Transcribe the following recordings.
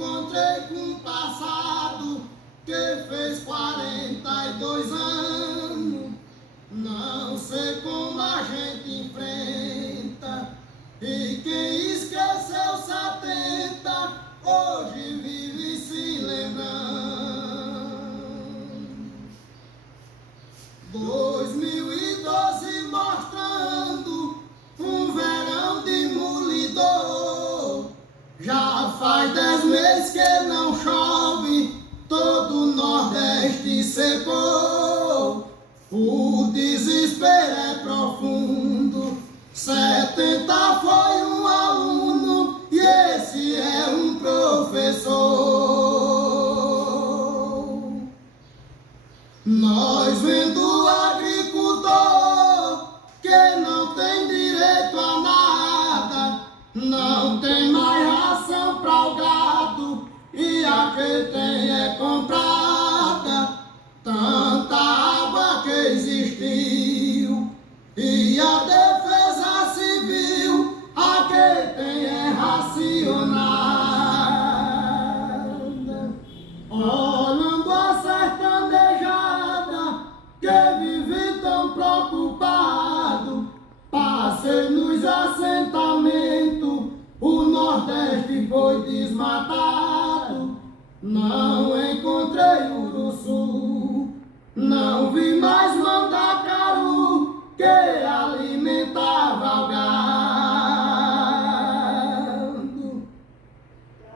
encontrei com um passado que fez 42 anos. Não sei como a gente enfrenta, e quem esqueceu 70 hoje vive se lembrando. 2012 mostrando um verão demolidor. Já faz 10 meses que não chove, todo o Nordeste secou. O desespero é profundo, 70 foi um aluno e esse é um professor. Nós vendo o agricultor que não tem direito a nada, não tem mais ração para o gado e a que tem é comprada. Tanta água que existiu e a defesa civil, a que tem é racionada. Olhando a sertanejada que vive tão preocupado, passei nos assentamentos, o Nordeste foi desmatado. Não encontrei uruçu, não vi mais mandacaru que alimentava o gado.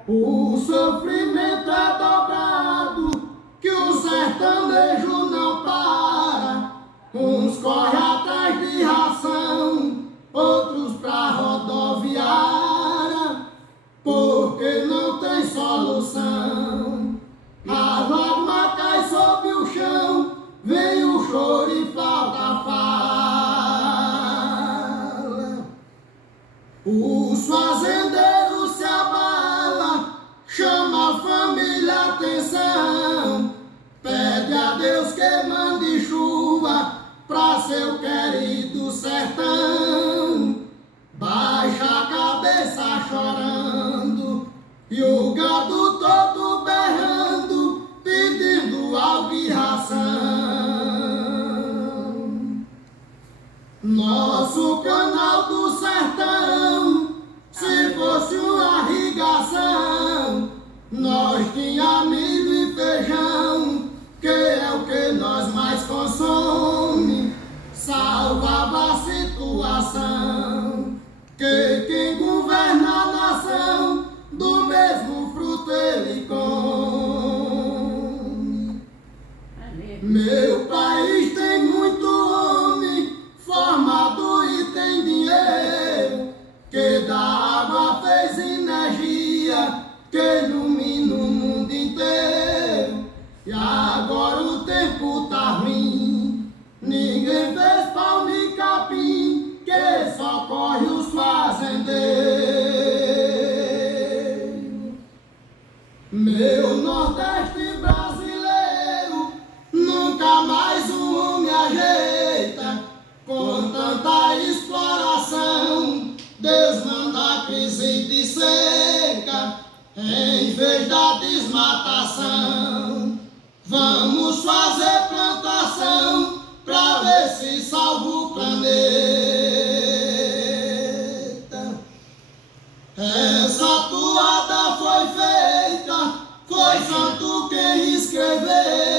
O sofrimento é dobrado, que o sertanejo não para. Uns correm atrás de ração, outros pra rodoviária, porque não tem solução. A lágrima cai sobre o chão, vem o choro e falta a fala. Os fazendeiros se abalam, chama a família a atenção, pede a Deus que mande chuva pra seu querido sertão. Baixa a cabeça chorando e o gado todo berrando, pedindo algo e ração. Nosso canal do sertão, se fosse uma irrigação, nós tinha milho e feijão, que é o que nós mais consome, salvava a situação. Que quem governa a nação, do mesmo fruto ele come. Meu país tem muito homem formado e tem dinheiro, que da água fez energia, que ilumina o mundo inteiro. E agora o tempo tá ruim, ninguém fez palma e capim, que só corre os fazendeiros. Meu Nordeste brasileiro, nunca mais o homem ajeita. Com tanta exploração, Deus manda crise de seca, em vez da desmatação. Vamos fazer plantação pra ver se salva o planeta. Essa toada foi feita, foi santo quem escreveu.